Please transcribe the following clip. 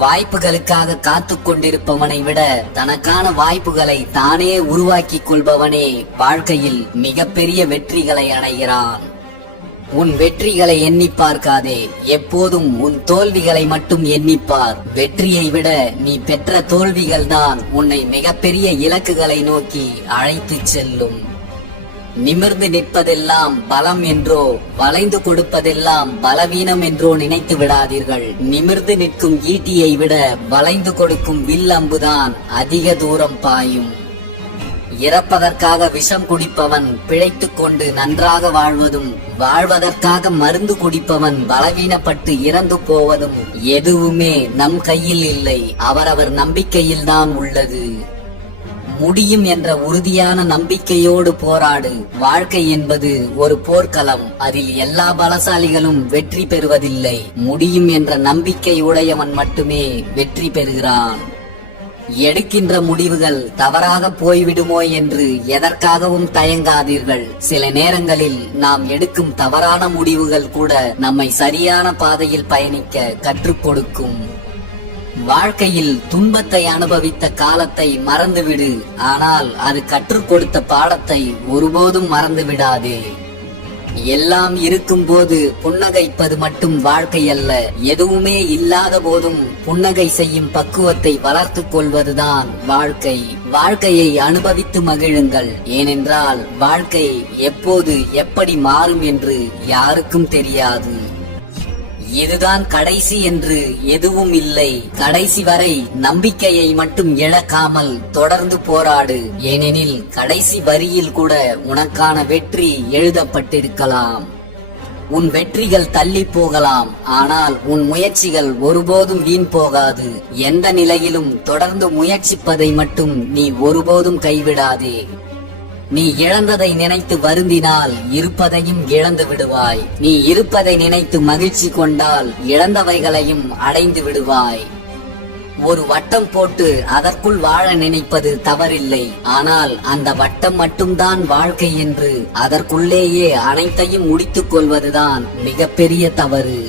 வாய்ப்புகளுக்காக காத்து கொண்டிருப்பவனை விட தனக்கான வாய்ப்புகளை தானே உருவாக்கி கொள்பவனே வாழ்க்கையில் மிகப்பெரிய வெற்றிகளை அடைகிறான். உன் வெற்றிகளை எண்ணி பார்க்காதே, எப்போதும் உன் தோல்விகளை மட்டும் எண்ணிப்பார். வெற்றியை விட நீ பெற்ற தோல்விகள் தான் உன்னை மிகப்பெரிய இலக்குகளை நோக்கி அழைத்துச் செல்லும். நிமிர்ந்து நிற்பதெல்லாம் பலம் என்றோ வளைந்து கொடுப்பதெல்லாம் பலவீனம் என்றோ நினைத்து விடாதீர்கள். நிமிர்ந்து நிற்கும் ஈட்டியை விட வளைந்து கொடுக்கும் வில் அம்புதான் அதிக தூரம் பாயும். இறப்பதற்காக விஷம் குடிப்பவன் பிழைத்துக் கொண்டு நன்றாக வாழ்வதும், வாழ்வதற்காக மருந்து குடிப்பவன் பலவீனப்பட்டு இறந்து போவதும் எதுவுமே நம் கையில் இல்லை, அவரவர் நம்பிக்கையில்தான் உள்ளது. முடியும் என்ற உறுதியான நம்பிக்கையோடு போராடு. வாழ்க்கை என்பது ஒரு போர்க்களம், அதில் எல்லா பலசாலிகளும் வெற்றி பெறுவதில்லை. முடியும் என்ற நம்பிக்கை உடையவன் மட்டுமே வெற்றி பெறுகிறான். எடுக்கின்ற முடிவுகள் தவறாக போய்விடுமோ என்று எதற்காகவும் தயங்காதீர்கள். சில நேரங்களில் நாம் எடுக்கும் தவறான முடிவுகள் கூட நம்மை சரியான பாதையில் பயணிக்க கற்றுக் கொடுக்கும். வாழ்க்கையில் துன்பத்தை அனுபவித்த காலத்தை மறந்துவிடு, ஆனால் அது கற்றுக் கொடுத்த பாடத்தை ஒருபோதும் மறந்து விடாதே. எல்லாம் இருக்கும் போது புன்னகைப்பது மட்டும் வாழ்க்கை அல்ல, எதுவுமே இல்லாத போதும் புன்னகை செய்யும் பக்குவத்தை வளர்த்துக் கொள்வதுதான் வாழ்க்கை. வாழ்க்கையை அனுபவித்து மகிழுங்கள், ஏனென்றால் வாழ்க்கை எப்போது எப்படி மாறும் என்று யாருக்கும் தெரியாது. இதுதான் கடைசி என்று எதுவும் இல்லை. கடைசி வரை நம்பிக்கையை மட்டும் இழக்காமல் தொடர்ந்து போராடு. ஏனெனில் கடைசி வரியில் கூட உனக்கான வெற்றி எழுதப்பட்டிருக்கலாம். உன் வெற்றிகள் தள்ளி போகலாம், ஆனால் உன் முயற்சிகள் ஒருபோதும் வீண் போகாது. எந்த நிலையிலும் தொடர்ந்து முயற்சிப்பதை மட்டும் நீ ஒருபோதும் கைவிடாதே. நீ இழந்ததை நினைத்து வருந்தினால் இருப்பதையும் இழந்து விடுவாய். நீ இருப்பதை நினைத்து மகிழ்ச்சி கொண்டால் இழந்தவைகளையும் அடைந்து விடுவாய். ஒரு வட்டம் போட்டு அதற்குள் வாழ நினைப்பது தவறில்லை, ஆனால் அந்த வட்டம் மட்டும்தான் வாழ்க்கை என்று அதற்குள்ளேயே அனைத்தையும் முடித்துக் கொள்வதுதான் மிகப்பெரிய தவறு.